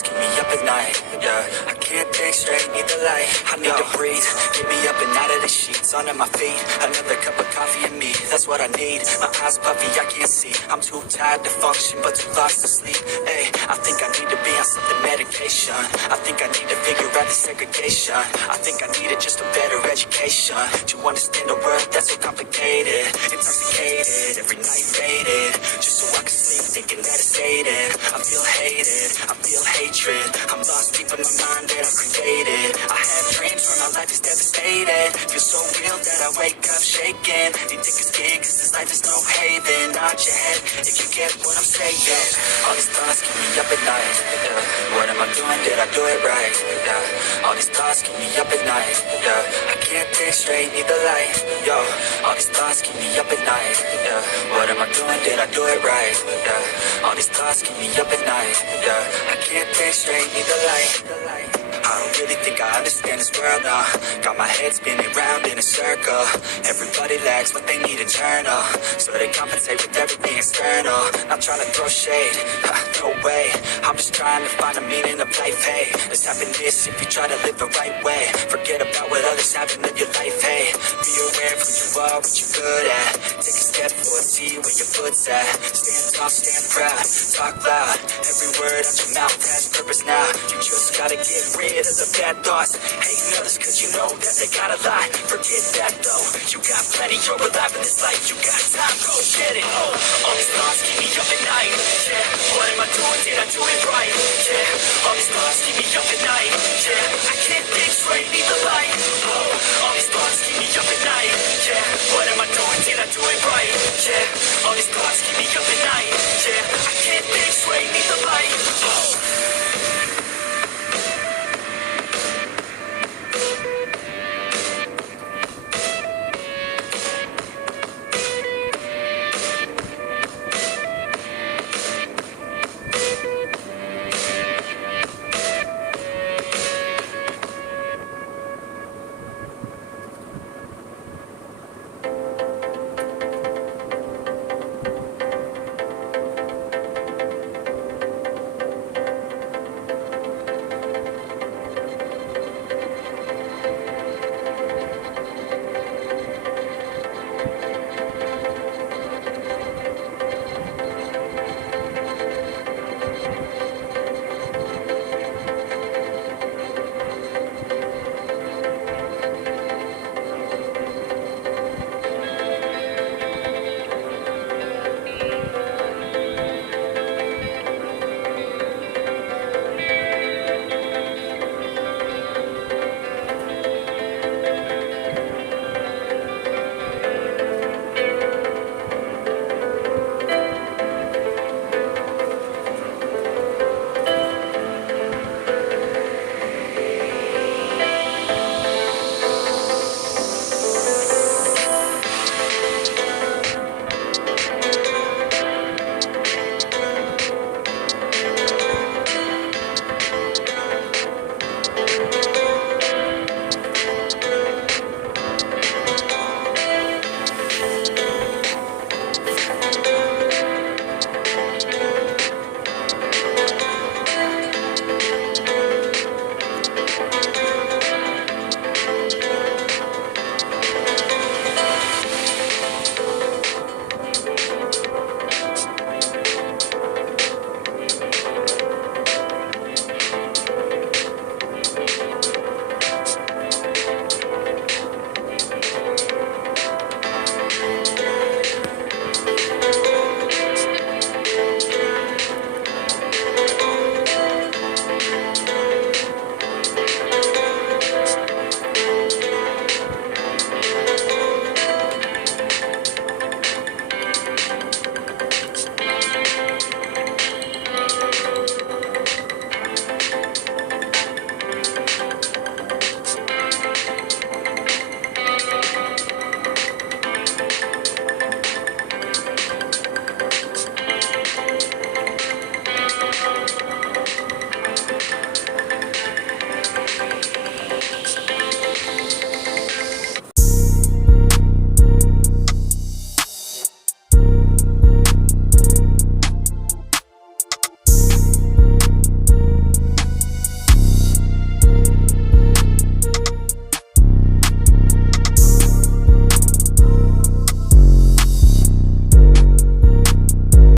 thoughts keep me up at night, yeah. I can't think straight, need the light, I need to breathe. Get me up and out of the sheets, under my feet. Another cup of coffee and me, that's what I need. My eyes puffy, I can't see. I'm too tired to function, but too lost to sleep. Hey, I think I need to be on something medication. I think I need to figure out the segregation. I think I needed just a better education to understand a world that's so complicated. Intoxicated, every night faded, just so I can sleep thinking that it's faded. I feel hated, I feel hatred. I'm lost deep in my mind that I've created. I have dreams where my life is devastated. Feel so real that I wake up shaking. Need thick skin cause this life is no haven. Nod your head if you get what I'm saying. All these thoughts keep me up at night, yeah. What am I doing? Did I do it right? Yeah. All these thoughts keep me up at night, yeah. I can't think straight, need the light, yo. All these thoughts keep me up at night, yeah. What am I doing? Did I do it right? Yeah. All these thoughts keep me up at night, yeah. I can't think straight, need the light. I don't really think I understand this world now. Got my head spinning round in a circle. Everybody lacks what they need internal, so they compensate with everything external. Not trying to throw shade, no way. I'm just trying to find a meaning of life. Hey, there's happiness if you try to live the right way. Forget about what others have and live your life. Hey, be aware of who you are, what you're good at. Take a step forward, see where your foot's at. Stand tall, stand proud, talk loud. Every word out your mouth has purpose now. You just gotta get rid of the bad thoughts. Hating others cause you know that they got a lie. Forget that though, you got plenty. You're alive in this life, you got time, go get it. Oh, all these thoughts keep me up at night, yeah. What am I doing? Did I do it right? Yeah. All these thoughts keep me up at night, yeah.